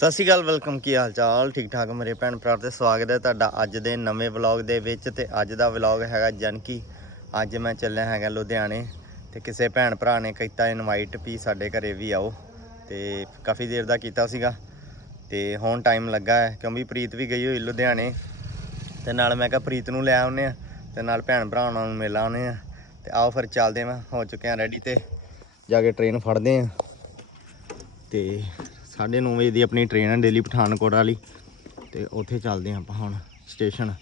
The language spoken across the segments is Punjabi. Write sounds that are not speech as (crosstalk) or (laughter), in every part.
ਸਤਿ ਸ਼੍ਰੀ ਅਕਾਲ, ਵੈਲਕਮ, ਕੀ ਹਾਲ ਚਾਲ? ਠੀਕ ਠਾਕ ਮੇਰੇ ਭੈਣ ਭਰਾ ਤੇ ਸਵਾਗਤ ਹੈ ਤੁਹਾਡਾ ਅੱਜ ਦੇ ਨਵੇਂ ਵਲੌਗ ਦੇ ਵਿੱਚ ਤੇ ਅੱਜ ਦਾ ਵਲੌਗ ਹੈਗਾ ਜਨਕੀ। ਅੱਜ ਮੈਂ ਚੱਲਿਆ ਹੈਗਾ ਲੁਧਿਆਣੇ ਤੇ ਕਿਸੇ ਭੈਣ ਭਰਾ ਨੇ ਕੀਤਾ ਇਨਵਾਈਟ ਵੀ ਸਾਡੇ ਘਰੇ ਵੀ ਆਓ ਤੇ ਕਾਫੀ ਦੇਰ ਦਾ ਕੀਤਾ ਸੀਗਾ ਤੇ ਹੁਣ ਟਾਈਮ ਲੱਗਾ ਹੈ, ਕਿਉਂਕਿ ਪ੍ਰੀਤ ਵੀ ਗਈ ਹੋਈ ਲੁਧਿਆਣੇ ਤੇ ਨਾਲ ਮੈਂ ਕਿਹਾ ਪ੍ਰੀਤ ਨੂੰ ਲੈ ਆਉਨੇ ਆ ਤੇ ਨਾਲ ਭੈਣ ਭਰਾਵਾਂ ਨੂੰ ਮਿਲ ਆਉਨੇ ਆ ਤੇ ਆਓ ਫਿਰ ਚੱਲਦੇ ਮੈਂ ਹੋ ਚੁੱਕੇ ਆ ਰੈਡੀ ਤੇ ਜਾ ਕੇ ਟ੍ਰੇਨ ਫੜਦੇ ਆ ਤੇ 9:30 ਵਜੇ ਦੀ ਆਪਣੀ ਟ੍ਰੇਨ ਹੈ ਡੇਲੀ ਪਠਾਨਕੋਟ ਵਾਲੀ। ਤੇ ਉੱਥੇ ਚੱਲਦੇ ਹਾਂ ਆਪਾਂ ਹੁਣ ਸਟੇਸ਼ਨ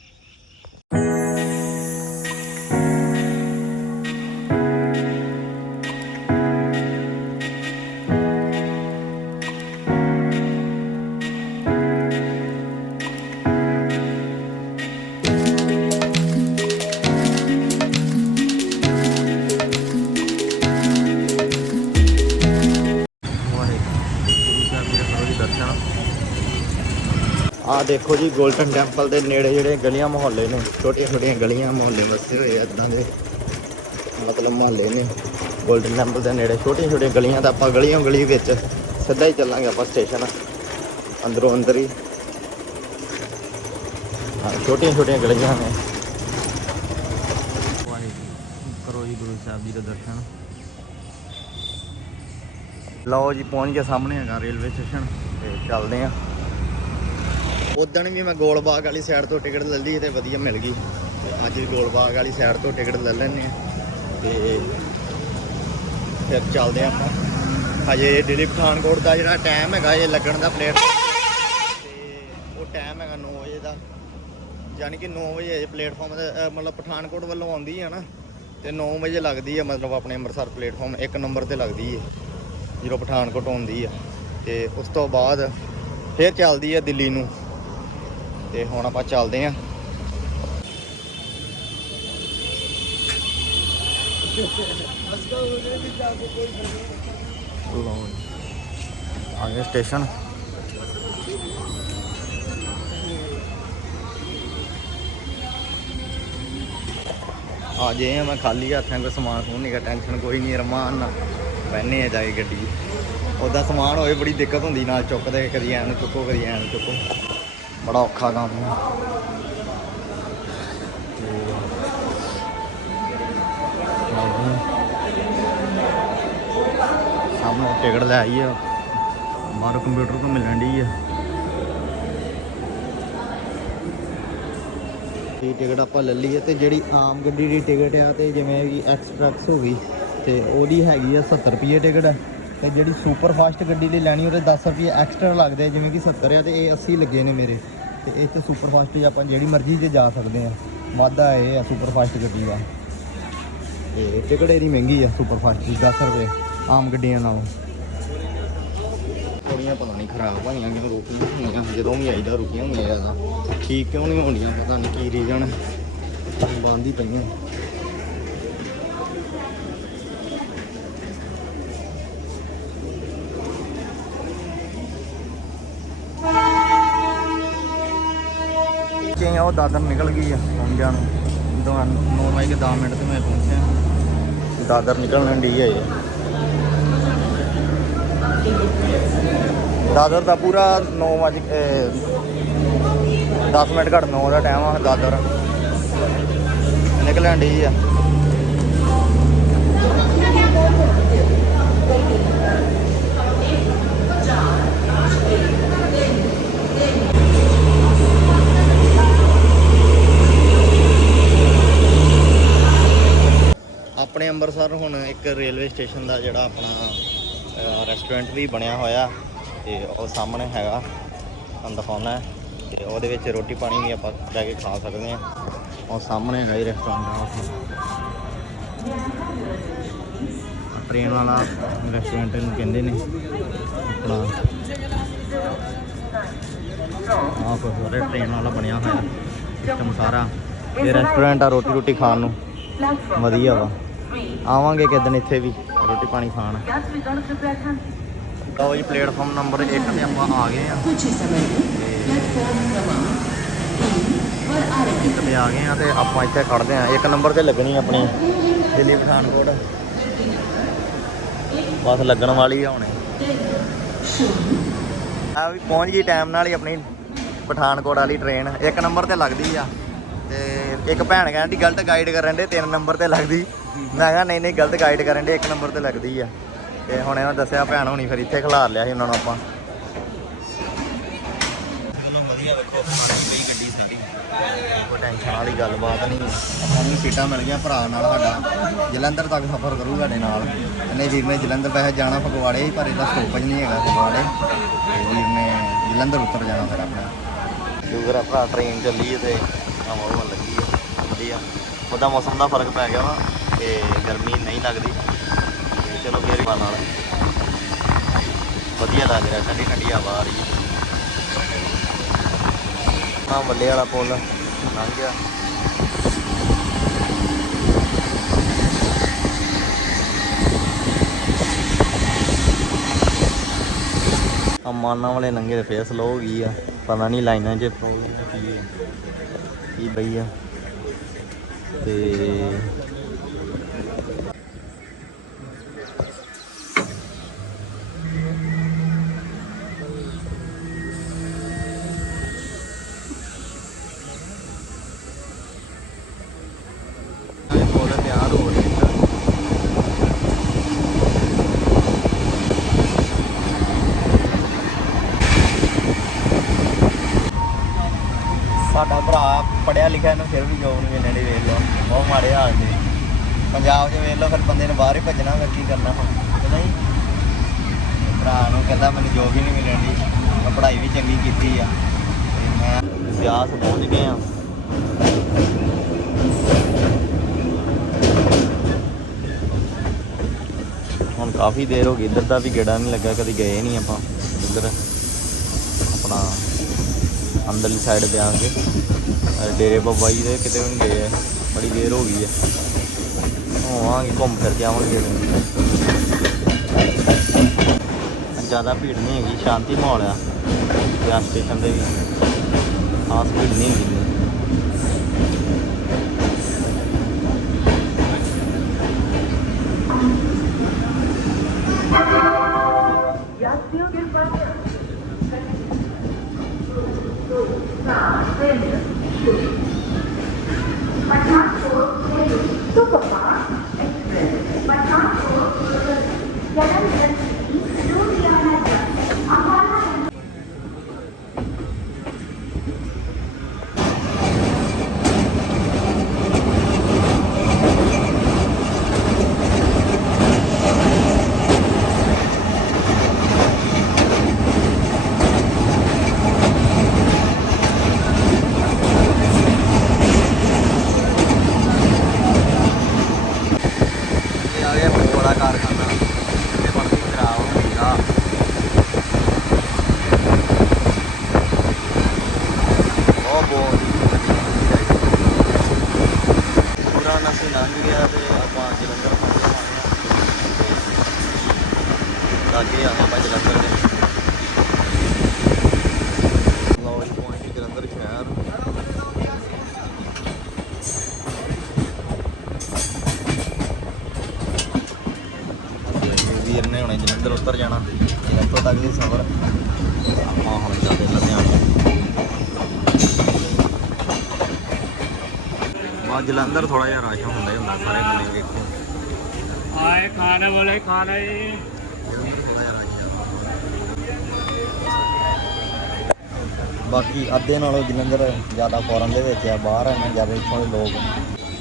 ਦੇਖੋ ਜੀ 골ਡਨ ਟੈਂਪਲ ਦੇ ਨੇੜੇ ਜਿਹੜੇ ਗਲੀਆਂ ਮੁਹੱਲੇ ਨੇ ਛੋਟੀਆਂ ਛੋਟੀਆਂ ਗਲੀਆਂ ਮੁਹੱਲੇ ਵਸੇ ਹੋਏ ਆ ਇਦਾਂ ਦੇ। ਮਤਲਬ ਮੁਹੱਲੇ ਨੇ। 골ਡਨ ਟੈਂਪਲ ਦੇ ਨੇੜੇ ਛੋਟੀਆਂ ਛੋਟੀਆਂ ਗਲੀਆਂ ਤਾਂ ਆਪਾਂ ਗਲੀਆਂ ਗਲੀ ਵਿੱਚ ਸਿੱਧਾ ਹੀ ਚੱਲਾਂਗੇ ਆਪਾਂ ਸਟੇਸ਼ਨ ਅੰਦਰੋਂ ਅੰਦਰ ਹੀ। ਹਾਂ ਛੋਟੀਆਂ ਛੋਟੀਆਂ ਗਲੀਆਂ ਨੇ। ਕਰੋ ਜੀ ਗੁਰੂ ਸਾਹਿਬ ਜੀ ਦੇ ਦਰਸ਼ਨ। ਲਓ ਜੀ ਪਹੁੰਚ ਗਿਆ ਸਾਹਮਣੇ ਹੈਗਾ ਰੇਲਵੇ ਸਟੇਸ਼ਨ ਤੇ ਚੱਲਦੇ ਆਂ ਉਦਣ ਵੀ ਮੈਂ ਗੋਲਬਾਗ ਵਾਲੀ ਸਾਈਡ ਤੋਂ ਟਿਕਟ ਲੈ ਲਈ ਤੇ ਵਧੀਆ ਮਿਲ ਗਈ। ਅੱਜ ਵੀ ਗੋਲਬਾਗ ਵਾਲੀ ਸਾਈਡ ਤੋਂ ਟਿਕਟ ਲੈ ਲੈਣੇ ਆ ਤੇ ਫਿਰ ਚੱਲਦੇ ਆ ਆਪਾਂ। ਹਜੇ ਦਿੱਲੀ ਪਠਾਨਕੋਟ ਦਾ ਜਿਹੜਾ ਟਾਈਮ ਹੈਗਾ, ਇਹ ਲੱਗਣ ਦਾ ਪਲੇਟ ਤੇ ਉਹ ਟਾਈਮ ਹੈਗਾ 9 ਵਜੇ ਦਾ। ਯਾਨੀ ਕਿ 9 ਵਜੇ ਪਲੇਟਫਾਰਮ ਤੇ ਮਤਲਬ ਪਠਾਨਕੋਟ ਵੱਲੋਂ ਆਉਂਦੀ ਹੈ ਨਾ, ਤੇ 9 ਵਜੇ ਲੱਗਦੀ ਹੈ ਮਤਲਬ ਆਪਣੇ ਅੰਮ੍ਰਿਤਸਰ ਪਲੇਟਫਾਰਮ ਇੱਕ ਨੰਬਰ ਤੇ ਲੱਗਦੀ ਹੈ ਜਦੋਂ ਪਠਾਨਕੋਟ ਆਉਂਦੀ ਆ। ਤੇ ਉਸ ਤੋਂ ਬਾਅਦ ਫਿਰ ਚੱਲਦੀ ਹੈ ਦਿੱਲੀ ਨੂੰ। ਤੇ ਹੁਣ ਆਪਾਂ ਚੱਲਦੇ ਆਂ ਆ ਗਿਆ ਸਟੇਸ਼ਨ। ਆ ਜੇ ਮੈਂ ਖਾਲੀ ਹੱਥਾਂ ਕੋਈ ਸਮਾਨ ਸਮੂਨ ਨਹੀਂ ਟੈਨਸ਼ਨ ਕੋਈ ਨਹੀਂ ਰਮਾਨ ਨਾਲ। ਬੈਨੇ ਆ ਜਾ ਕੇ ਗੱਡੀ। ਉਹਦਾ ਸਮਾਨ ਹੋਏ, ਬੜੀ ਦਿੱਕਤ ਹੁੰਦੀ, ਨਾਲ ਚੁੱਕਦੇ ਕਦੀ ਐਨ ਚੁੱਕੋ, ਕਦੀ ਐਨ ਚੁੱਕੋ। ਬੜਾ ਔਖਾ ਕੰਮ ਹੈ। ਸਾਹਮਣੇ ਟਿਕਟ ਲੈ ਆਈ ਆ। ਮਾਰੋ ਕੰਪਿਊਟਰ ਤੋਂ ਮਿਲਣ ਦੀ ਆ। ਇਹ ਟਿਕਟ ਆਪਾਂ ਲੈ ਲਈ ਹੈ ਤੇ ਜਿਹੜੀ ਆਮ ਗੱਡੀ ਦੀ ਟਿਕਟ ਆ ਤੇ ਜਿਵੇਂ ਕਿ ਐਕਸਪ੍ਰੈਸ ਹੋ ਗਈ ਤੇ ਉਹਦੀ ਹੈਗੀ ਆ 70 ਰੁਪਏ ਟਿਕਟ। ਤੇ ਜਿਹੜੀ ਸੁਪਰ ਫਾਸਟ ਗੱਡੀ ਲਈ ਲੈਣੀ, ਉਹਦੇ 10 ਰੁਪਏ ਐਕਸਟਰਾ ਲੱਗਦੇ ਜਿਵੇਂ ਕਿ 70 ਆ ਤੇ ਇਹ 80 ਲੱਗੇ ਨੇ ਮੇਰੇ। ਤੇ ਇਹ ਤੇ ਸੁਪਰ ਫਾਸਟ 'ਚ ਆਪਾਂ ਜਿਹੜੀ ਮਰਜ਼ੀ 'ਚ ਜਾ ਸਕਦੇ ਆ। ਵਾਧਾ ਇਹ ਆ ਸੁਪਰ ਫਾਸਟ ਗੱਡੀ ਦਾ। ਤੇ ਟਿਕਟ ਇਹਦੀ ਮਹਿੰਗੀ ਆ ਸੁਪਰ ਫਾਸਟ ਦੀ 10 ਰੁਪਏ ਆਮ ਗੱਡੀਆਂ ਨਾਲੋਂ। ਥੋੜੀਆਂ ਪਤਾ ਨਹੀਂ ਖਰਾਬ ਹੋਈਆਂ ਕਿ ਰੁਕੀਆਂ ਹੋਈਆਂ, ਜਦੋਂ ਵੀ ਆਈਦਾ ਰੁਕੀਆਂ ਹੋਈਆਂ ਠੀਕ ਕਿਉਂ ਨਹੀਂ ਹੋਣੀਆਂ, ਪਤਾ ਨਹੀਂ ਕੀ ਰੀਜ਼ਨ ਬੰਦ ਹੀ ਪਈਆਂ ਕਿ ਉਹ ਦਾਦਰ ਨਿਕਲ ਗਈ ਆ ਪਹੁੰਚਿਆ ਨੂੰ। ਦੋ 9 ਵਜੇ 10 ਮਿੰਟ ਤੇ ਮੈਂ ਪਹੁੰਚਿਆ। ਦਾਦਰ ਨਿਕਲਣ ਦੀ ਹੈ ਦਾਦਰ ਦਾ ਪੂਰਾ 9 ਵਜੇ 10 ਮਿੰਟ ਘੱਟ 9 ਦਾ ਟਾਈਮ ਆ ਦਾਦਰ। ਨਿਕਲਣ ਦੀ ਆ। ਆਪਣੇ ਅੰਮ੍ਰਿਤਸਰ ਹੁਣ ਇੱਕ ਰੇਲਵੇ ਸਟੇਸ਼ਨ ਦਾ ਜਿਹੜਾ ਆਪਣਾ ਰੈਸਟੋਰੈਂਟ ਵੀ ਬਣਿਆ ਹੋਇਆ ਤੇ ਉਹ ਸਾਹਮਣੇ ਹੈਗਾ, ਤੁਹਾਨੂੰ ਦਿਖਾਉਣਾ ਤੇ ਉਹਦੇ ਵਿੱਚ ਰੋਟੀ ਪਾਣੀ ਵੀ ਆਪਾਂ ਜਾ ਕੇ ਖਾ ਸਕਦੇ ਹਾਂ। ਉਹ ਸਾਹਮਣੇ ਹੈਗਾ ਹੀ ਰੈਸਟੋਰੈਂਟ ਟ੍ਰੇਨ ਵਾਲਾ ਰੈਸਟੋਰੈਂਟ ਨੂੰ ਕਹਿੰਦੇ ਨੇ। ਆਪਣਾ ਆਹ ਕੋਈ ਸਾਰੇ ਟ੍ਰੇਨ ਵਾਲਾ ਬਣਿਆ ਹੋਇਆ। ਸਿਸਟਮ ਸਾਰਾ। ਇਹ ਰੈਸਟੋਰੈਂਟ ਆ ਰੋਟੀ ਰੋਟੀ ਖਾਣ ਨੂੰ। ਵਧੀਆ ਵਾ। ਆਵਾਂਗੇ ਕਿਦਨ ਇੱਥੇ ਵੀ ਰੋਟੀ ਪਾਣੀ ਖਾਣ। ਲਓ ਜੀ ਪਲੇਟਫਾਰਮ ਨੰਬਰ 1 ਤੇ ਆਪਾਂ ਆ ਗਏ ਆ। ਕੁਝ ਸਮੇਂ ਆ ਗਏ ਆ ਤੇ ਆਪਾਂ ਇੱਥੇ ਖੜਦੇ ਆ। ਇੱਕ ਨੰਬਰ ਤੇ ਲੱਗਣੀ ਆਪਣੀ ਦਿੱਲੀ ਪਠਾਨਕੋਟ। ਬਸ ਲੱਗਣ ਵਾਲੀ ਆ ਹੁਣੇ। ਆ ਵੀ ਪਹੁੰਚ ਗਈ ਟਾਈਮ ਨਾਲ ਹੀ ਆਪਣੀ ਪਠਾਨਕੋਟ ਵਾਲੀ ਟ੍ਰੇਨ ਇੱਕ ਨੰਬਰ ਤੇ ਲੱਗਦੀ ਆ। ਤੇ ਇੱਕ ਭੈਣ ਕਹਿੰਦੀ ਗਲਤ ਗਾਈਡ ਕਰਨ ਦੇ ਤਿੰਨ ਨੰਬਰ ਤੇ ਲੱਗਦੀ। ਮੈਂ ਕਿਹਾ ਨਹੀਂ ਨਹੀਂ ਗਲਤ ਗਾਈਡ ਕਰਨ ਦੇ ਇੱਕ ਨੰਬਰ ਤੇ ਲੱਗਦੀ ਆ। ਤੇ ਹੁਣ ਇਹਨਾਂ ਦੱਸਿਆ ਭੈਣ ਹੋਣੀ ਫਿਰ ਇੱਥੇ ਖਿਲਾਰ ਲਿਆ ਸੀ ਉਹਨਾਂ ਨੂੰ ਆਪਾਂ। ਚਲੋ ਵਧੀਆ ਵੇਖੋ ਪਾਣੀ ਪਈ ਗੱਡੀ ਸਾਰੀ ਕੋਈ ਟੈਨਸ਼ਨ ਵਾਲੀ ਗੱਲਬਾਤ ਨਹੀਂ ਆਪਾਂ ਨੂੰ ਸੀਟਾਂ ਮਿਲ ਗਈਆਂ ਭਰਾ ਨਾਲ ਸਾਡਾ। ਜਲੰਧਰ ਤੱਕ ਸਫ਼ਰ ਕਰੂਗਾ ਸਾਡੇ ਨਾਲ। ਇਹਨੇ ਵੀਰ ਨੇ ਜਲੰਧਰ ਵੈਸੇ ਜਾਣਾ ਫਗਵਾੜੇ ਹੀ ਪਰ ਇਹਦਾ ਸਟੋਪੇਜ ਨਹੀਂ ਹੈਗਾ ਫਗਵਾੜੇ। ਤੇ ਵੀਰ ਨੇ ਜਲੰਧਰ ਉਤਰ ਜਾਣਾ ਫਿਰ ਆਪਣਾ। ਆ ਭਰਾ ਟ੍ਰੇਨ ਚੱਲੀ ਤੇ ਹਵਾ ਲੱਗੀ ਉਹਦਾ ਮੌਸਮ ਦਾ ਫ਼ਰਕ ਪੈ ਗਿਆ ਵਾ ਤੇ ਗਰਮੀ ਨਹੀਂ ਲੱਗਦੀ। ਤੇ ਚਲੋ ਫੇਰ ਪਾ ਨਾਲ। ਵਧੀਆ ਲੱਗ ਰਿਹਾ, ਠੰਡੀ ਠੰਡੀ ਹਵਾ ਆ ਰਹੀ। ਹੈ ਆ ਵੱਲੇ ਵਾਲਾ ਪੁੱਲ। ਲੰਘ ਗਿਆ। ਆ ਮਾਨਾ ਵਾਲੇ ਨੰਗੇ ਤੇ ਫੇਰ ਸਲੋ ਹੋ ਗਈ ਆ। ਪਤਾ ਨਹੀਂ ਲਾਈਨਾਂ 'ਚ ਕੀ ਕੀ ਬਈ ਆ। ਤੇ ਇਹ ਪੁੱਲ ਤਿਆਰ ਹੋ ਰਿਹਾ ਸਾਡਾ ਭਰਾ ਪੜਿਆ ਲਿਖਿਆ ਨੂੰ ਫਿਰ ਵੀ ਜੋਬ ਨਹੀਂ ਮਿਲਣ ਦੀ ਵੇਖ ਲਓ। ਬਹੁਤ ਮਾੜੇ ਹਾਲ ਨੇ। ਪੰਜਾਬ 'ਚ ਵੇਖ ਲਓ, ਫਿਰ ਬੰਦੇ ਨੂੰ ਬਾਹਰ ਹੀ ਭੱਜਣਾ, ਫਿਰ ਕੀ ਕਰਨਾ ਹੁਣ? ਨਹੀਂ ਭਰਾ ਨੂੰ ਕਹਿੰਦਾ ਮੈਨੂੰ ਜੋਬ ਹੀ ਨਹੀਂ ਮਿਲਣ ਦੀ। ਮੈਂ ਪੜ੍ਹਾਈ ਵੀ ਚੰਗੀ ਕੀਤੀ ਆ। ਤੇ ਮੈਂ ਸਿਆਸ ਪਹੁੰਚ ਗਏ ਆ ਹੁਣ ਕਾਫੀ ਦੇਰ ਹੋ ਗਈ, ਇੱਧਰ ਦਾ ਵੀ ਗੇੜਾ ਨਹੀਂ ਲੱਗਾ, ਕਦੀ ਗਏ ਨਹੀਂ ਆਪਾਂ। ਇੱਧਰ। ਅੰਦਰਲੀ ਸਾਈਡ ਤੇ ਆ ਕੇ ਡੇਰੇ ਬਾਬਾ ਜੀ ਦੇ ਕਿਤੇ ਵੀ ਨਹੀਂ ਗਏ ਆ, ਬੜੀ ਦੇਰ ਹੋ ਗਈ ਹੈ ਹੋਵਾਂਗੇ ਘੁੰਮ ਫਿਰ ਕੇ ਆਵਾਂਗੇ ਜ਼ਿਆਦਾ ਭੀੜ ਨਹੀਂ ਹੈਗੀ, ਸ਼ਾਂਤੀ ਮਾਹੌਲ ਆ। ਬਿਆਸ ਸਟੇਸ਼ਨ ਦੇ ਵੀ। ਖਾਸ ਭੀੜ ਨਹੀਂ ਹੈਗੀ। ก็กฎหมาย ਵੀਰ ਨੇ ਹੁਣੇ ਜਲੰਧਰ ਉਤਰ ਜਾਣਾ। ਇੱਥੋਂ ਤੱਕ ਦੀ ਸਫ਼ਰ। ਆਪਾਂ ਹੁਣ ਚੱਲਦੇ ਲੁਧਿਆਣੇ। ਆ ਜਲੰਧਰ ਥੋੜਾ ਜਿਹਾ ਰਸ਼ ਹੁੰਦਾ ਹੀ ਹੁੰਦਾ ਸਾਰੇ ਬੰਦੇ ਵੇਖੋ ਆਏ ਖਾਣਾ ਵਾਲੇ ਖਾਣਾ ਜੀ। ਬਾਕੀ ਅੱਧੇ ਨਾਲੋਂ ਜਲੰਧਰ ਜ਼ਿਆਦਾ ਫੋਰਨ ਦੇ ਵਿੱਚ ਆ ਬਾਹਰ ਆ ਨਾ ਜ਼ਿਆਦਾ ਇੱਥੋਂ ਦੇ ਲੋਕ।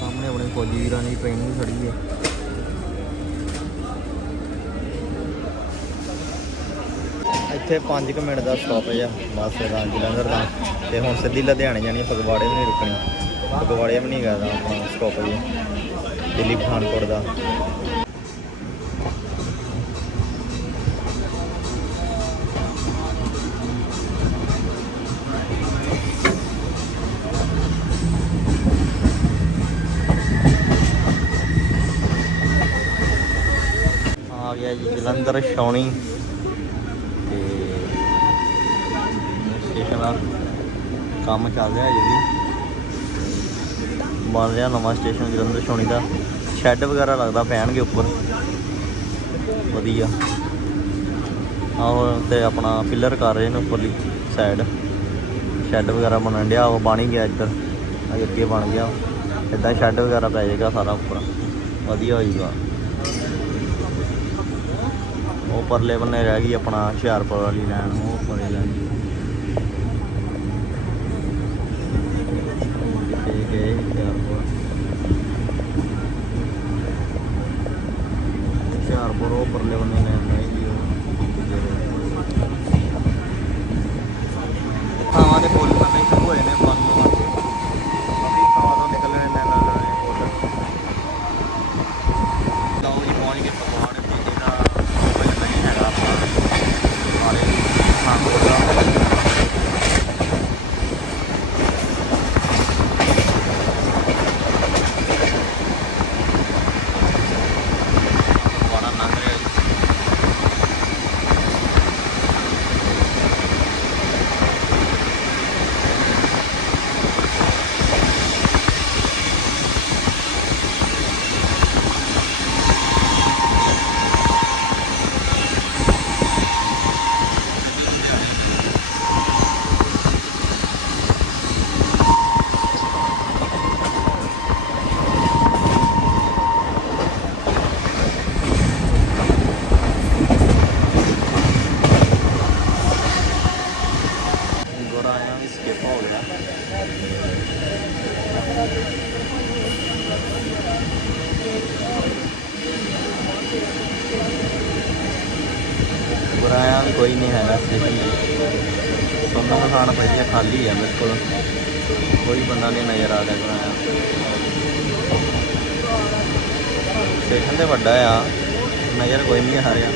ਸਾਹਮਣੇ ਆਪਣੇ ਫੌਜੀ ਵੀਰਾਂ ਦੀ ਟ੍ਰੇਨ ਖੜੀ ਹੈ। ਇੱਥੇ 5 ਮਿੰਟ ਦਾ ਸਟਾਪੇਜ ਆ ਬੱਸ ਦਾ ਜਲੰਧਰ ਦਾ। ਤੇ ਹੁਣ ਸਿੱਧੀ ਲੁਧਿਆਣੇ ਜਾਣੀ ਆ, ਫਗਵਾੜੇ ਵੀ ਨਹੀਂ ਰੁਕਣੀ। ਫਗਵਾੜੇ ਵੀ ਨਹੀਂ ਗਾ ਦਾ ਆਪਣਾ ਸਟਾਪੇਜ ਦਿੱਲੀ ਪਠਾਨਕੋਟ ਦਾ। ਆ ਗਿਆ ਜੀ ਜਲੰਧਰ ਛਾਉਣੀ ਤੇ ਸਟੇਸ਼ਨ ਦਾ ਕੰਮ ਚੱਲ ਰਿਹਾ ਜੀ ਬਣ ਰਿਹਾ ਨਵਾਂ ਸਟੇਸ਼ਨ ਜਲੰਧਰ ਛਾਉਣੀ ਦਾ। ਸ਼ੈੱਡ ਵਗੈਰਾ ਲੱਗਦਾ ਪੈਣਗੇ ਉੱਪਰ। ਵਧੀਆ। ਆਹ ਤੇ ਆਪਣਾ ਪਿੱਲਰ ਕਰ ਰਹੇ ਨੇ ਉੱਪਰਲੀ ਸਾਈਡ ਸ਼ੈੱਡ ਵਗੈਰਾ ਬਣਨ ਡਿਆ, ਉਹ ਬਣ ਹੀ ਗਿਆ ਇੱਧਰ। ਅੱਗੇ ਬਣ ਗਿਆ। ਇਦਾਂ ਸ਼ੈੱਡ ਵਗੈਰਾ ਪੈ ਜਾਏਗਾ ਸਾਰਾ ਉੱਪਰ। ਵਧੀਆ ਹੋਏਗਾ। ਉਹ ਪਰਲੇ ਬੰਨੇ ਰਹਿ ਗਈ ਆਪਣਾ ਹੁਸ਼ਿਆਰਪੁਰ ਵਾਲੀ ਲਾਈਨ ਉਹ ਪਰੇ ਰਹਿ ਗਈ ਹੁਸ਼ਿਆਰਪੁਰ ਹੁਸ਼ਿਆਰਪੁਰ ਉਹ ਪਰਲੇ ਬੰਨੇ ਨੇ ਰਹਿ ਗਈ ਉਹ। ਥਾਵਾਂ ਦੇ ਫੁੱਲ ਨਵੇਂ ਸ਼ੁਰੂ ਹੋਏ ਨੇ ਬੰਨ ਨੂੰ ਆ ਕੇ ਕਾਫੀ ਥਾਵਾਂ ਤੋਂ ਨਿਕਲ ਰਹੇ ਨੇ ਨਾਲ ਨਾਲ ਫੁੱਲ ਲਓ ਜੀ ਪਹੁੰਚ ਗਏ ਪਕਵਾਨ ਪੀਣੇ ਦਾ ਕੋਈ ਨਹੀਂ ਹੈਗਾ ਆਪਣਾ ਸਾਰੇ ਖਾਣ ਦਾ ਬੜਾ ਲੰਘ ਰਿਹਾ ਜੀ ਗੋਰਾ ਆਇਆ ਵੀ ਸਕਿਪ ਹੋ ਗਿਆ ਵੀ ਕੋਈ ਨਹੀਂ ਹੈਗਾ ਸਟੇਸ਼ਨ ਤੇ ਸੋਨਾ ਖਾਨ ਪਈ ਖਾਲੀ ਹੈ ਬਿਲਕੁਲ। ਕੋਈ ਬੰਦਾ ਨਹੀਂ ਨਜ਼ਰ ਆ ਰਿਹਾ ਗੋਰਾ ਸਟੇਸ਼ਨ ਤੇ ਵੱਡਾ ਆ, ਨਜ਼ਰ ਕੋਈ ਨਹੀਂ ਆ ਰਿਹਾ।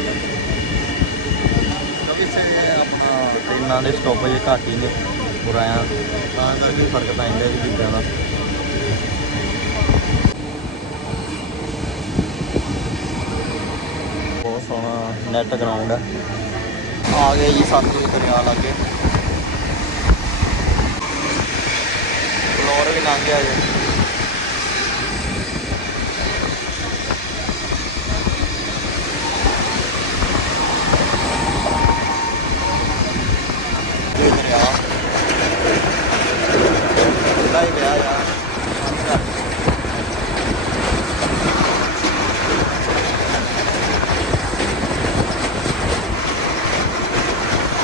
ਕਿਉਂਕਿ ਇੱਥੇ ਆਪਣਾ ਟ੍ਰੇਨਾਂ ਦੇ ਸਟਾਪੇਜ ਘੱਟ ਹੀ ਨੇ। ਬੁਰਾਇਆ ਤਾਂ ਕਰਕੇ ਫ਼ਰਕ ਪੈ ਜਾਂਦਾ ਇਹ ਚੀਜ਼ਾਂ ਦਾ ਬਹੁਤ ਸੋਹਣਾ ਨੈਟ ਗਰਾਊਂਡ ਹੈ ਆ ਗਏ ਜੀ ਸਤਲੁਜ ਦਰਿਆ ਲਾਗੇ। ਫਲੋਰ ਵੀ ਲੰਘ ਗਿਆ ਜੀ ਇਹ ਦਰਿਆ ਸਿੱਧਾ ਹੀ ਗਿਆ ਯਾਰ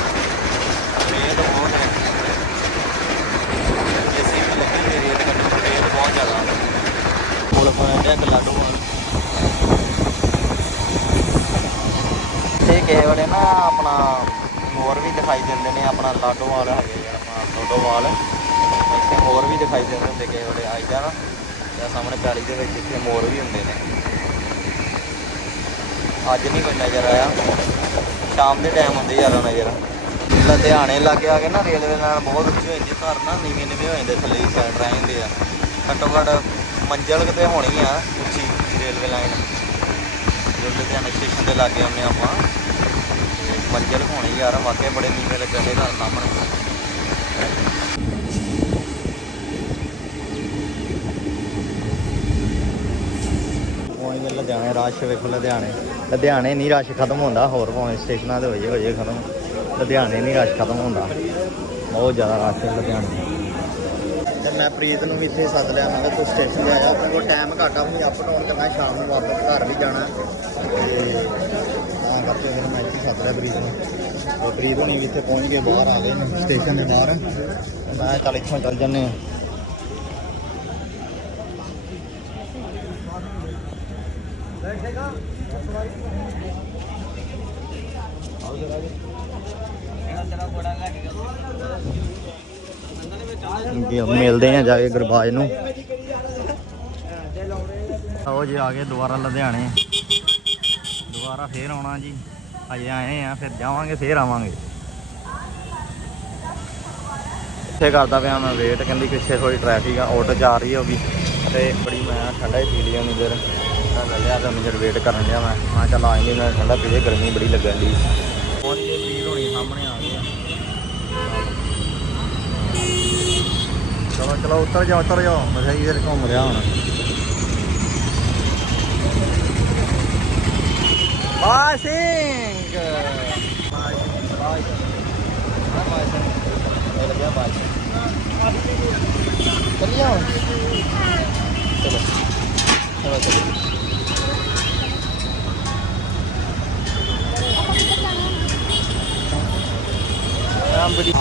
ਰੇਤ ਬਹੁਤ ਹੈ ਜੈਸੀ ਵੀ ਲੱਗੀ ਹੋਈ ਰੇਤ ਕੱਢਣ ਰੇਤ ਬਹੁਤ ਜ਼ਿਆਦਾ ਪੁਲ ਪਾਉਂਦੇ ਇੱਕ ਲਾਡੂ ਤੇ ਕਿਸੇ ਵੇਲੇ ਨਾ ਆਪਣਾ ਹੋਰ ਵੀ ਦਿਖਾਈ ਦਿੰਦੇ ਨੇ, ਆਪਣਾ ਲਾਡੋਵਾਲ ਹੈਗੇ ਆ ਆਪਣਾ ਲੋਡੋਵਾਲ ਇੱਥੇ ਹੋਰ ਵੀ ਦਿਖਾਈ ਦਿੰਦੇ ਹੁੰਦੇ ਕਿਸੇ ਵੇਲੇ ਆਈ ਜਾ ਤੇ ਸਾਹਮਣੇ ਪੈਲੀ ਦੇ ਵਿੱਚ ਇੱਥੇ ਮੋਰ ਵੀ ਹੁੰਦੇ ਨੇ। ਅੱਜ ਨਹੀਂ ਕੋਈ ਨਜ਼ਰ ਆਇਆ। ਸ਼ਾਮ ਦੇ ਟਾਈਮ ਹੁੰਦੇ ਜ਼ਿਆਦਾ ਨਜ਼ਰ। ਲੁਧਿਆਣੇ ਲਾਗੇ ਆ ਕੇ ਨਾ, ਰੇਲਵੇ ਲਾਈਨ ਬਹੁਤ ਉੱਚੀ ਹੋ ਜਾਂਦੀ ਘਰ ਨਾ, ਨੀਵੇਂ ਨੀਵੇਂ ਹੋ ਜਾਂਦੇ ਥੱਲੇ ਸਾਈਡ ਰਹਿ ਜਾਂਦੇ ਆ। ਘੱਟੋ ਘੱਟ ਮੰਜ਼ਲ ਕਿਤੇ ਹੋਣੀ ਆ ਉੱਚੀ ਰੇਲਵੇ ਲਾਈਨ ਜਦੋਂ ਲੁਧਿਆਣੇ ਸਟੇਸ਼ਨ ਦੇ ਲਾਗੇ ਆਉਂਦੇ ਆਪਾਂ। ਤੇ ਮੰਜ਼ਲ ਹੋਣੀ ਯਾਰ, ਵਾਕਿਆ ਬੜੇ ਨੀਵੇਂ ਲੱਗਣ ਦੇ ਘਰ ਸਾਹਮਣੇ। ਪਹੁੰਚ ਲੁਧਿਆਣੇ ਰਸ਼ ਵੇਖੋ ਲੁਧਿਆਣੇ। ਲੁਧਿਆਣੇ ਨਹੀਂ ਰਸ਼ ਖਤਮ ਹੁੰਦਾ, ਹੋਰ ਭਾਵੇਂ ਸਟੇਸ਼ਨਾਂ ਤੇ ਹੋਏ ਹੋਏ ਖਤਮ। ਲੁਧਿਆਣੇ ਨਹੀਂ ਰਸ਼ ਖਤਮ ਹੁੰਦਾ। ਬਹੁਤ ਜ਼ਿਆਦਾ ਰਸ਼ ਹੈ ਲੁਧਿਆਣੇ। ਤੇ ਮੈਂ ਪ੍ਰੀਤ ਨੂੰ ਵੀ ਇੱਥੇ ਸੱਦ ਲਿਆ, ਮੈਂ ਕਿਹਾ ਤੂੰ ਸਟੇਸ਼ਨ ਤੇ ਆ ਆਇਆ ਆਪਣੇ ਕੋਲ ਟਾਈਮ ਘੱਟ ਆ ਵੀ ਅਪ ਡਾਊਨ ਕਰਨਾ, ਸ਼ਾਮ ਨੂੰ ਵਾਪਸ ਘਰ ਵੀ ਜਾਣਾ। ਤੇ ਤਾਂ ਫਿਰ ਮੈਂ ਇੱਥੇ ਸੱਦ ਲਿਆ ਪ੍ਰੀਤ ਨੂੰ ਤੇ ਪ੍ਰੀਤ ਹੁਣੀ ਵੀ ਇੱਥੇ ਪਹੁੰਚ ਗਏ, ਬਾਹਰ ਆ ਗਏ ਨੇ ਸਟੇਸ਼ਨ ਦੇ ਬਾਹਰ। ਮੈਂ ਚੱਲ ਇੱਥੋਂ ਚੱਲ ਜੰਨੇ ਆ ਅੱਗੇ ਮਿਲਦੇ ਆ ਜਾ ਕੇ ਗੁਰਬਾਜ ਨੂੰ। ਆਓ ਜੀ, ਆ ਗਏ ਦੁਬਾਰਾ ਲੁਧਿਆਣੇ। ਦੁਬਾਰਾ ਫੇਰ ਆਉਣਾ ਜੀ। ਅਜੇ ਆਏ ਆ, ਫਿਰ ਜਾਵਾਂਗੇ, ਫੇਰ ਆਵਾਂਗੇ। ਇੱਥੇ ਕਰਦਾ ਪਿਆ ਮੈਂ ਵੇਟ ਕਹਿੰਦੀ ਪਿੱਛੇ ਥੋੜੀ ਟ੍ਰੈਫਿਕ ਆ ਆਟੋ ਜਾ ਰਹੀ ਹੋਗੀ ਤੇ ਬੜੀ ਮੈਂ ਠੰਡਾ ਹੀ ਪੀ ਲਿਆ ਨਹੀਂ ਦੇਰ ਤਾਂ ਲੈ ਲਿਆ ਤਾਂ ਮੈਨੂੰ ਵੇਟ ਕਰਨ ਲਿਆ ਮੈਂ। ਮੈਂ ਚੱਲ ਆ ਨਹੀਂ ਮੈਂ ਠੰਡਾ ਪੀ ਲਿਆ, ਗਰਮੀ ਬੜੀ ਲੱਗਣ ਦੀ ਪਹੁੰਚ ਗਏ ਪੀਰ ਹੋਣੀ ਸਾਹਮਣੇ ਆ ਗਈ ਚਲੋ ਚਲੋ, ਉੱਤਰ ਜਾਓ ਉੱਤਰ ਜਾਓ। ਮੈਂ ਸਹੀ ਇਧਰ ਘੁੰਮ ਰਿਹਾ ਹੁਣ। ਬਾ ਸਿੰਘ ਬਾਜ ਹਾਂ ਬਾਜ ਇਹ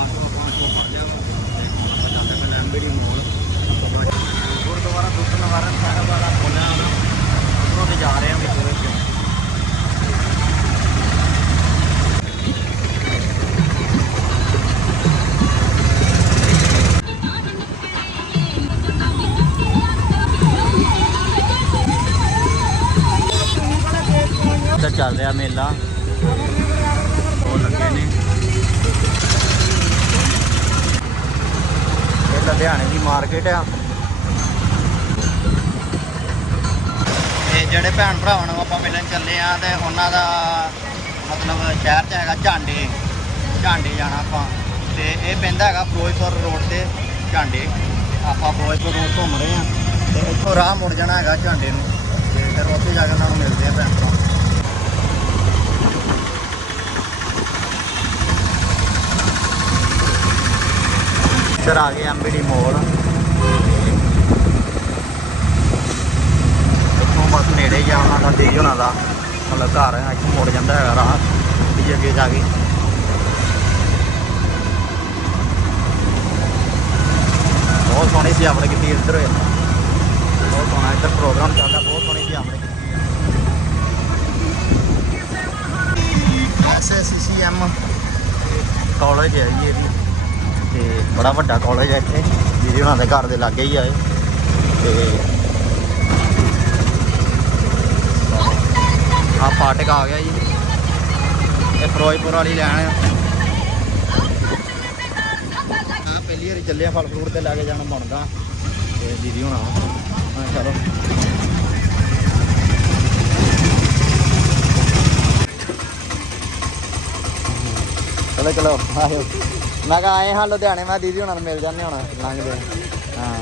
ਜਿਹੜੇ ਭੈਣ ਭਰਾਵਾਂ ਨੂੰ ਆਪਾਂ ਮਿਲਣ ਚੱਲੇ ਆ ਤੇ ਉਹਨਾਂ ਦਾ ਮਤਲਬ ਸ਼ਹਿਰ ਚ ਹੈਗਾ ਝਾਂਡੇ ਝਾਂਡੇ ਜਾਣਾ ਆਪਾਂ। ਤੇ ਇਹ ਪੈਂਦਾ ਹੈਗਾ ਫਿਰੋਜ਼ਪੁਰ ਰੋਡ ਤੇ ਝਾਂਡੇ। ਆਪਾਂ ਫਿਰੋਜ਼ਪੁਰ ਰੋਡ ਘੁੰਮ ਰਹੇ ਆ ਤੇ ਇੱਥੋਂ ਰਾਹ ਮੁੜ ਜਾਣਾ ਹੈਗਾ ਝਾਂਡੇ ਨੂੰ। ਤੇ ਫਿਰ ਉੱਥੇ ਜਾ ਕੇ ਉਹਨਾਂ ਨੂੰ ਮਿਲਦੇ ਆ ਭੈਣ ਭਰਾ। ਇੱਧਰ ਆ ਗਏ ਐਮਬੀਡੀ ਮੋਲ ਇੱਥੋਂ ਬਸ ਨੇੜੇ ਹੀ ਆ, ਉਹਨਾਂ ਦਾ ਦੇਜ ਉਹਨਾਂ ਦਾ। ਮਤਲਬ ਘਰ ਹੈ ਇੱਥੋਂ ਮੁੜ ਜਾਂਦਾ ਹੈਗਾ ਰਾਹ, ਵੀ ਅੱਗੇ ਜਾ ਕੇ। ਬਹੁਤ ਸੋਹਣੀ ਸੀ ਆਪਣੇ ਕੀਤੀ ਇੱਧਰ ਹੋਇਆ ਬਹੁਤ ਸੋਹਣਾ ਇੱਧਰ ਪ੍ਰੋਗਰਾਮ ਚੱਲਦਾ, ਬਹੁਤ ਸੋਹਣੀ ਸੀ ਆਪਣੇ ਕੀਤੀ ਐਸਐਸਸੀਐਮ ਕਾਲਜ ਹੈ ਜੀ ਇਹਦੀ। ਤੇ ਬੜਾ ਵੱਡਾ ਕਾਲਜ ਹੈ ਇੱਥੇ। ਜਿਹਦੇ ਉਹਨਾਂ ਦੇ ਘਰ ਦੇ ਲਾਗੇ ਹੀ ਆਏ ਤੇ ਆ ਫਾਟਕ ਆ ਗਿਆ ਜੀ। ਇਹ ਫਿਰੋਜ਼ਪੁਰ ਵਾਲੀ ਲੈਣ ਆ। ਪਹਿਲੀ ਵਾਰੀ ਚੱਲਿਆ ਫਲ ਫਰੂਟ ਤੇ ਲੈ ਕੇ ਜਾਣਾ ਬਣਦਾ। ਤੇ ਦੀਦੀ ਹੋਣਾ ਹਾਂ ਚਲੋ। ਚਲੋ ਚਲੋ, ਆਇਓ। ਮੈਂ ਕਿਹਾ ਆਏ ਹਾਂ ਲੁਧਿਆਣੇ, ਮੈਂ ਦੀਦੀ ਹੁਣਾਂ ਨੂੰ ਮਿਲ ਜਾਂਦੇ ਹੁਣ ਲੰਘਦੇ। ਹਾਂ।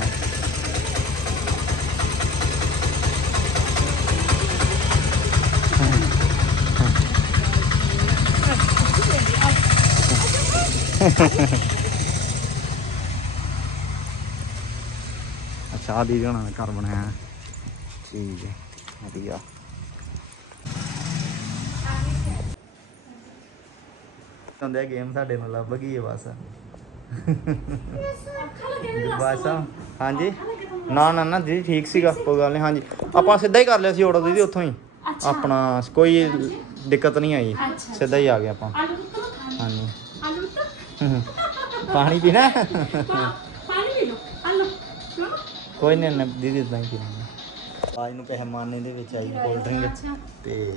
ਅੱਛਾ ਹੁਣਾਂ ਦਾ ਘਰ ਬਣਾਇਆ। ਠੀਕ ਹੈ ਵਧੀਆ। ਹੁੰਦੇ ਗੇਮ ਸਾਡੇ ਨਾਲ ਲੱਭ ਗਈ ਹੈ ਬਸ। ਸਾਹਿਬ ਹਾਂਜੀ। ਨਾ ਨਾ ਨਾ ਜੀ ਠੀਕ ਸੀਗਾ ਕੋਈ ਗੱਲ ਨਹੀਂ ਹਾਂਜੀ। ਆਪਾਂ ਸਿੱਧਾ ਹੀ ਕਰ ਲਿਆ ਸੀ ਆਰਡਰ ਦੀਦੀ ਉੱਥੋਂ ਹੀ। ਆਪਣਾ ਕੋਈ ਦਿੱਕਤ ਨਹੀਂ ਆਈ। ਸਿੱਧਾ ਹੀ ਆ ਗਏ ਆਪਾਂ। ਹਾਂਜੀ। ਪਾਣੀ ਪੀਣਾ ਪਾਣੀ ਪੀ ਲਓ ਕੋਈ ਨਹੀਂ ਨਹੀਂ ਦੀਦੀ ਹੀ ਪੀਣਾ ਆਜ ਨੂੰ ਪਹਿਮਾਨੇ ਦੇ ਵਿੱਚ ਆਈ ਕੋਲਡ ਡਰਿੰਕ ਤੇ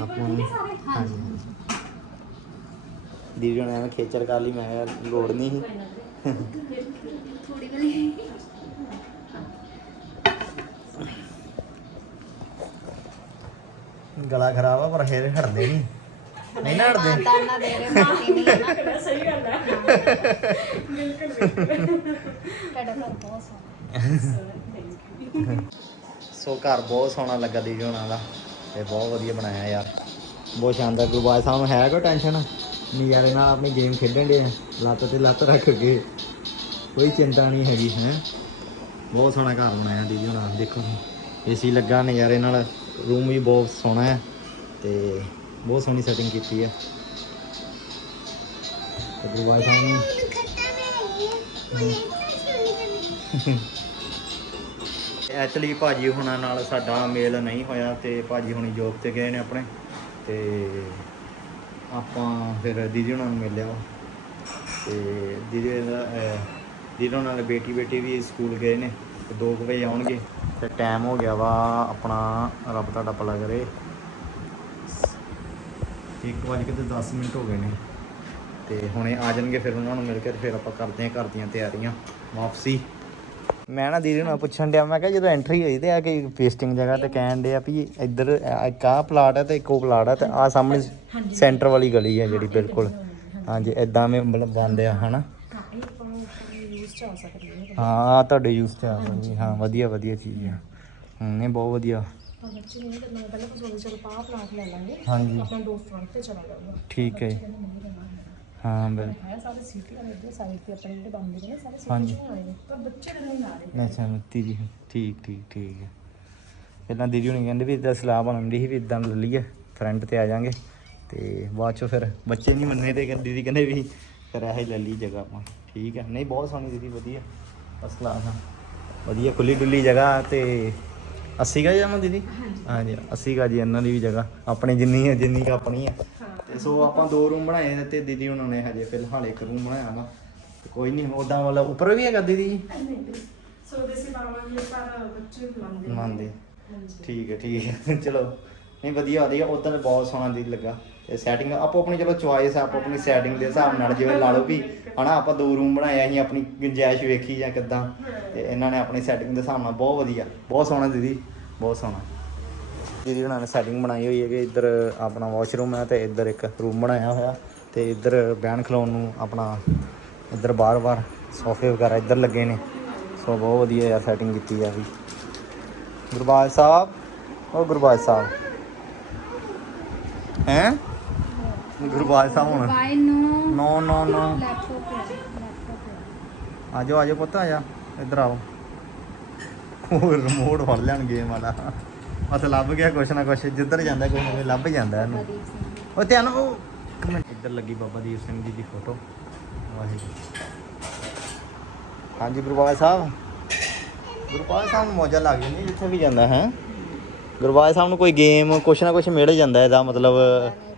ਆਪਾਂ ਹਾਂਜੀ ਦੀਦੀ ਨੇ ਐਵੇਂ ਖੇਚਰ ਕਰ ਲਈ ਮੈਂ ਲੋੜ ਨਹੀਂ ਸੀ ਥੋੜੀ ਗਲਾ ਖਰਾਬ ਆ ਪਰ ਫੇਰ ਹਟਦੇ ਨਹੀਂ ਨਹੀਂ ਨਾ ਹਟਦੇ ਦੇ ਰਹੇ ਮਾਤੀ ਨਹੀਂ ਹੈ ਨਾ। (laughs) ਸਹੀ ਗੱਲ ਹੈ। ਤੁਹਾਡਾ ਘਰ ਬਹੁਤ ਸੋਹਣਾ। ਸੋ ਘਰ ਬਹੁਤ ਸੋਹਣਾ ਲੱਗਾ ਦੀਦੀ ਹੋਣਾ ਦਾ। ਤੇ ਬਹੁਤ ਵਧੀਆ ਬਣਾਇਆ ਯਾਰ। ਬਹੁਤ ਸ਼ਾਨਦਾਰ ਗੁਰਬਾਜ ਸਾਹਿਬ ਨੂੰ ਹੈ ਕੋਈ ਟੈਨਸ਼ਨ ਨਜ਼ਾਰੇ ਨਾਲ ਆਪਣੀ ਗੇਮ ਖੇਡਣ ਦੇ ਲੱਤ ਤੇ ਲੱਤ ਰੱਖ ਕੇ। ਕੋਈ ਚਿੰਤਾ ਨਹੀਂ ਹੈਗੀ ਹੈ। ਬਹੁਤ ਸੋਹਣਾ ਘਰ ਬਣਾਇਆ ਦੀਦੀ ਹੋਣਾ ਦੇਖੋ। ਏਸੀ ਲੱਗਾ ਨਜ਼ਾਰੇ ਨਾਲ। ਰੂਮ ਵੀ ਬਹੁਤ ਸੋਹਣਾ ਹੈ। ਤੇ ਬਹੁਤ ਸੋਹਣੀ ਸੈਟਿੰਗ ਕੀਤੀ ਹੈ ਤੇ ਗੁਰਬਾਜ ਸਾਹਿਬ ਨੂੰ ਐਕਚੁਅਲੀ (laughs) ਭਾਜੀ ਹੁਣਾਂ ਨਾਲ ਸਾਡਾ ਮੇਲ ਨਹੀਂ ਹੋਇਆ ਤੇ ਭਾਜੀ ਹੁਣੀ ਜੋਬ ਤੇ ਗਏ ਨੇ ਆਪਣੇ। ਤੇ ਆਪਾਂ ਫਿਰ ਦੀਦੀ ਹੁਣਾਂ ਨੂੰ ਮਿਲਿਆ ਤੇ ਦੀਦੀ ਦਾ ਦੀਦੀ ਹੁਣਾਂ ਨਾਲ ਬੇਟੀ ਬੇਟੀ ਵੀ ਸਕੂਲ ਗਏ ਨੇ। ਤੇ 2 ਵਜੇ ਆਉਣਗੇ। ਤੇ ਟਾਈਮ ਹੋ ਗਿਆ ਵਾ ਆਪਣਾ, ਰੱਬ ਤੁਹਾਡਾ ਭਲਾ ਕਰੇ। 1 ਵਜੇ ਤੇ 10 ਮਿੰਟ ਹੋ ਗਏ ਨੇ। ਤੇ ਹੁਣੇ ਆ ਜਾਣਗੇ ਫਿਰ ਉਹਨਾਂ ਨੂੰ ਮਿਲ ਕੇ ਤੇ ਫਿਰ ਆਪਾਂ ਕਰਦੇ ਹਾਂ ਘਰ ਦੀਆਂ ਤਿਆਰੀਆਂ ਵਾਪਸੀ। ਮੈਂ ਨਾ ਦੀਦੀ ਨੂੰ ਪੁੱਛਣ ਡਿਆ ਮੈਂ ਕਿਹਾ ਜਦੋਂ ਐਂਟਰੀ ਹੋਈ ਤੇ ਆ ਕਿ ਪੇਸਟਿੰਗ ਜਗ੍ਹਾ ਤੇ ਕਹਿਣ ਡਿਆ ਵੀ ਇੱਧਰ ਇੱਕ ਆਹ ਪਲਾਟ ਹੈ ਤੇ ਇੱਕ ਉਹ ਪਲਾਟ ਹੈ ਤੇ ਆ ਸਾਹਮਣੇ ਸੈਂਟਰ ਵਾਲੀ ਗਲੀ ਹੈ ਜਿਹੜੀ ਬਿਲਕੁਲ। ਹਾਂਜੀ। ਇਦਾਂ ਮੈਂ ਮਤਲਬ ਬੰਦ ਆ ਹਨਾ? ਹਾਂ ਆ ਤੁਹਾਡੇ ਯੂਜ਼ ਚ ਆ ਸਕਦੀ ਹਾਂ ਵਧੀਆ ਵਧੀਆ ਚੀਜ਼ ਆ। ਹੂੰ ਇਹ ਬਹੁਤ ਵਧੀਆ। ਬੱਚੇ ਨੇ ਕਰਨਾ ਪਹਿਲਾਂ ਤਾਂ ਸੋਚਦੇ ਚਲੋ ਪਾਹ ਪਲਾਟ ਲੈ ਲਾਂਗੇ। ਹਾਂਜੀ। ਆਪਣਾ ਦੋਸਤ ਫਰੰਟ ਤੇ ਚਲਾ ਜਾਊਗਾ ਠੀਕ ਹੈ। ਹਾਂ। ਬਿਲ ਹੈ ਸਾਰੇ ਸਿਟੀ ਵਾਲੇ ਦੇ ਸਾਈਡ ਤੇ ਆਪਣੇ ਜਿਹੜੇ ਬੰਦੇ ਨੇ ਸਾਰੇ ਹਾਂਜੀ। ਸਿਟੀ ਚ ਆਏ ਨੇ। ਪਰ ਬੱਚੇ ਦੇ ਨਹੀਂ ਆ ਰਹੇ ਅੱਛਾ ਮਿੱਤੀ ਜੀ। ਠੀਕ ਠੀਕ ਠੀਕ ਹੈ। ਪਹਿਲਾਂ ਦੀਦੀ ਹੁਣੀ ਕਹਿੰਦੇ ਵੀ ਇਦਾਂ ਸਲਾਹ ਬਣਦੀ ਸੀ ਵੀ ਇਦਾਂ ਲੈ ਲਈਏ ਫਰੰਟ ਤੇ ਆ ਜਾਾਂਗੇ। ਤੇ ਬਾਅਦ ਚੋਂ ਫਿਰ ਬੱਚੇ ਨਹੀਂ ਮੰਨੇ ਤੇ ਕਹਿੰਦੇ ਦੀਦੀ ਕਹਿੰਦੇ ਵੀ ਫਿਰ ਇਹ ਹੀ ਲੈ ਲਈ ਜਗ੍ਹਾ ਆਪਾਂ। ਠੀਕ ਹੈ। ਨਹੀਂ ਬਹੁਤ ਸੋਹਣੀ ਦੀਦੀ ਵਧੀਆ। ਕਲਾਸ ਆ ਵਧੀਆ ਖੁੱਲੀ ਡੁੱਲੀ ਜਗ੍ਹਾ ਤੇ 80 ਗਾ ਜਾਵਾਂ ਦੀਦੀ? ਹਾਂਜੀ। 80 ਗਾ ਜੀ ਇਹਨਾਂ ਦੀ ਵੀ ਜਗ੍ਹਾ। ਆਪਣੀ ਜਿੰਨੀ ਹੈ ਜਿੰਨੀ ਕ ਆਪਣੀ ਹੈ। ਤੇ ਸੋ ਆਪਾਂ ਦੋ ਰੂਮ ਬਣਾਏ ਨੇ ਤੇ ਦੀਦੀ ਉਹਨਾਂ ਨੇ ਹਜੇ ਫਿਲਹਾਲ ਇੱਕ ਰੂਮ ਬਣਾਇਆ ਤੇ ਕੋਈ ਨਹੀਂ ਉਦਾਂ ਵਾਲਾ ਉੱਪਰ ਵੀ ਹੈਗਾ ਦੀਦੀ ਜੀ? ਸੋ ਦੇ ਸੀ ਪਾਵਾਂਗੇ ਪਰ ਬੱਚੇ ਮੰਨਦੇ ਮੰਨਦੇ ਠੀਕ ਹੈ ਠੀਕ ਹੈ। ਚਲੋ। ਨਹੀਂ ਵਧੀਆ ਵਧੀਆ। ਉਦਾਂ ਤਾਂ ਬਹੁਤ ਸੋਹਣਾ ਦੀ ਲੱਗਾ। ਸੈਟਿੰਗ ਆਪੋ ਆਪਣੀ ਚਲੋ ਚੁਆਇਸ ਆਪੋ ਆਪਣੀ ਸੈਟਿੰਗ ਦੇ ਹਿਸਾਬ ਨਾਲ ਜਿਵੇਂ ਲਾ ਲਓ ਵੀ ਹਨਾ ਆਪਾਂ ਦੋ ਰੂਮ ਬਣਾਏ ਅਸੀਂ ਆਪਣੀ ਗੁੰਜਾਇਸ਼ ਵੇਖੀ ਜਾਂ ਕਿੱਦਾਂ, ਤੇ ਇਹਨਾਂ ਨੇ ਆਪਣੀ ਸੈਟਿੰਗ ਦੇ ਹਿਸਾਬ ਨਾਲ ਬਹੁਤ ਵਧੀਆ, ਬਹੁਤ ਸੋਹਣਾ ਦੀਦੀ, ਬਹੁਤ ਸੋਹਣਾ। ਦੀਦੀ ਉਹਨਾਂ ਨੇ ਸੈਟਿੰਗ ਬਣਾਈ ਹੋਈ ਹੈ ਕਿ ਇੱਧਰ ਆਪਣਾ ਵਾਸ਼ਰੂਮ ਹੈ ਤੇ ਇੱਧਰ ਇੱਕ ਰੂਮ ਬਣਾਇਆ ਹੋਇਆ, ਤੇ ਇੱਧਰ ਬਹਿਣ ਖਲੋਣ ਨੂੰ ਆਪਣਾ ਇੱਧਰ ਬਾਰ-ਬਾਰ ਸੋਫੇ ਵਗੈਰਾ ਇੱਧਰ ਲੱਗੇ ਨੇ, ਸੋ ਬਹੁਤ ਵਧੀਆ ਯਾਰ ਸੈਟਿੰਗ ਕੀਤੀ ਆ ਵੀ। ਗੁਰਬਾਜ ਸਾਹਿਬ, ਉਹ ਗੁਰਬਾਜ ਸਾਹਿਬ। ਹੈ? ਗੁਰਬਾਜ ਸਾਹਿਬ ਹੁਣ। ਬਾਈ ਨੂੰ ਨੋ ਨੋ ਨੋ। ਲੈਪਟਾਪ ਹੈ ਲੈਪਟਾਪ ਹੈ ਆਜੋ ਆਜੋ ਪੁੱਤ ਆਜਾ। ਇੱਧਰ ਆਓ। ਉਹ ਰਿਮੋਟ ਫੜ ਲੈਣ ਗੇਮ ਵਾਲਾ। ਬਸ ਲੱਭ ਗਿਆ ਕੁਛ ਨਾ ਕੁਛ ਜਿੱਧਰ ਜਾਂਦਾ ਕੋਈ ਨਾ ਕੋਈ ਲੱਭ ਜਾਂਦਾ ਇਹਨੂੰ। ਉਹ ਧਿਆਨ ਉਹ ਇੱਕ ਮਿੰਟ। ਇੱਧਰ ਲੱਗੀ ਬਾਬਾ ਦੀਪ ਸਿੰਘ ਜੀ ਦੀ ਫੋਟੋ ਵਾਹਿਗੁਰੂ। ਹਾਂਜੀ ਗੁਰਬਾਜ ਸਾਹਿਬ। ਗੁਰਬਾਜ ਸਾਹਿਬ ਨੂੰ ਮੌਜਾ ਲੱਗ ਜਾਂਦੀ ਜਿੱਥੇ ਵੀ ਜਾਂਦਾ ਹੈ। ਗੁਰਬਾਜ ਸਾਹਿਬ ਨੂੰ ਕੋਈ ਗੇਮ ਕੁਛ ਨਾ ਕੁਛ ਮਿਲ ਜਾਂਦਾ ਇਹਦਾ ਮਤਲਬ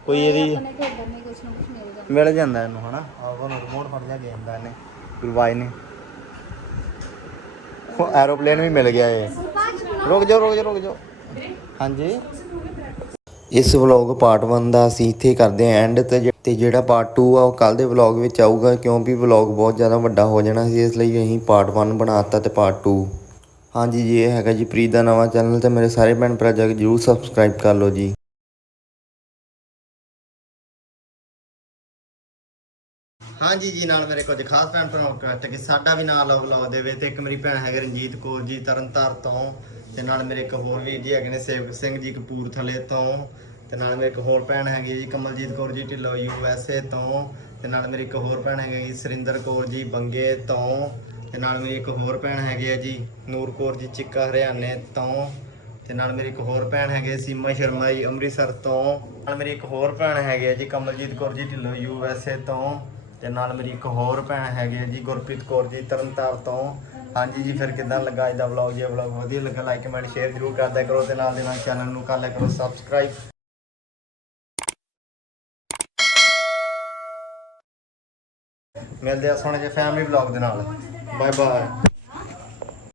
ਕੋਈ ਇਹਦੀ ਆਪਣੇ ਮਿਲ ਜਾਂਦਾ ਇਹਨੂੰ ਹਨਾ? ਆਹ ਉਹਨੂੰ ਰਿਮੋਟ ਫੜ ਲਿਆ ਗੇਮ ਦਾ ਇਹਨੇ। ਗੁਰਬਾਜ ਨੇ ਉਹ ਐਰੋਪਲੇਨ ਵੀ ਮਿਲ ਗਿਆ ਇਹ। ਰੁਕ ਜਾਓ ਰੁਕ ਜਾਓ ਰੁਕ ਜਾਓ। ਹਾਂਜੀ। ਇਸ ਵਲੌਗ ਪਾਰਟ 1 ਦਾ ਅਸੀਂ ਇੱਥੇ ਕਰਦੇ ਹਾਂ ਐਂਡ ਤੇ ਜਿਹੜਾ ਪਾਰਟ 2 ਆ ਉਹ ਕੱਲ ਦੇ ਵਲੌਗ ਵਿੱਚ ਆਊਗਾ ਕਿਉਂਕਿ ਵਲੌਗ ਬਹੁਤ ਜ਼ਿਆਦਾ ਵੱਡਾ ਹੋ ਜਾਣਾ ਸੀ ਇਸ ਲਈ ਅਸੀਂ ਪਾਰਟ 1 ਬਣਾਤਾ ਤੇ ਪਾਰਟ 2 ਹਾਂਜੀ ਜੀ ਇਹ ਹੈਗਾ ਜੀ ਪ੍ਰੀਤ ਦਾ ਨਵਾਂ ਚੈਨਲ ਤੇ ਮੇਰੇ ਸਾਰੇ ਭੈਣ ਭਰਾ ਜਾ ਕੇ ਜਰੂਰ ਸਬਸਕ੍ਰਾਈਬ ਕਰ ਲਓ ਜੀ। ਹਾਂਜੀ ਜੀ, ਨਾਲ ਮੇਰੇ ਕੁਝ ਖਾਸ ਭੈਣ ਭਰਾ ਰਿਕਵੈਸਟ ਕਿ ਸਾਡਾ ਵੀ ਨਾਲ ਲਓ ਵਲੌਗ ਦੇਵੇ। ਵਿੱਚ ਤੇ ਇੱਕ ਮੇਰੀ ਭੈਣ ਹੈਗੀ ਰਣਜੀਤ ਕੌਰ ਜੀ, ਤਰਨਤਾਰ ਤੋਂ। ਤੇ ਨਾਲ ਮੇਰੇ ਇੱਕ ਹੋਰ ਵੀਰ ਜੀ ਹੈਗੇ ਨੇ ਸੇਵਕ ਸਿੰਘ ਜੀ ਕਪੂਰਥਲੇ ਤੋਂ। ਤੇ ਨਾਲ ਮੇਰੇ ਇੱਕ ਹੋਰ ਭੈਣ ਹੈਗੀ ਜੀ, Kamaljit Kaur ji, Dhillon, U S A ਤੋਂ। ਤੇ ਨਾਲ ਮੇਰੀ ਇੱਕ ਹੋਰ ਭੈਣ ਹੈਗੀ ਜੀ, ਸਰਿੰਦਰ ਕੌਰ ਜੀ, ਬੰਗੇ ਤੋਂ। ਤੇ ਨਾਲ ਮੇਰੀ ਇੱਕ ਹੋਰ ਭੈਣ ਹੈਗੀ ਹੈ ਜੀ, ਨੂਰ ਕੌਰ ਜੀ, ਚਿੱਕਾ, ਹਰਿਆਣੇ ਤੋਂ। ਤੇ ਨਾਲ ਮੇਰੀ ਇੱਕ ਹੋਰ ਭੈਣ ਹੈਗੇ ਸੀਮਾ ਸ਼ਰਮਾ ਜੀ, ਅੰਮ੍ਰਿਤਸਰ ਤੋਂ। ਨਾਲ ਮੇਰੀ ਇੱਕ ਹੋਰ ਭੈਣ ਹੈਗੀ ਹੈ ਜੀ, Kamaljit Kaur ji, Dhillon, U S A ਤੋਂ। ਤੇ ਨਾਲ ਮੇਰੀ ਇੱਕ ਹੋਰ ਭੈਣ ਹੈਗੀ ਹੈ ਜੀ, ਗੁਰਪ੍ਰੀਤ ਕੌਰ ਜੀ, ਤਰਨਤਾਰ ਤੋਂ। ਹਾਂਜੀ ਜੀ, ਫਿਰ ਕਿਦਾਂ ਲੱਗਾ ਅੱਜ ਦਾ ਵਲੌਗ ਜੇ ਵਲੌਗ ਵਧੀਆ ਲੱਗਾ ਲਾਈਕ ਕਮੈਂਟ ਸ਼ੇਅਰ ਜ਼ਰੂਰ ਕਰਦਿਆ ਕਰੋ ਤੇ ਨਾਲ ਦੇ ਨਾਲ ਚੈਨਲ ਨੂੰ ਕਰ ਲਿਆ ਕਰੋ ਸਬਸਕ੍ਰਾਈਬ ਮਿਲਦੇ ਆ ਸੋਹਣੇ ਜਿਹੇ ਫੈਮਿਲੀ ਵਲੌਗ ਦੇ ਨਾਲ। Bye bye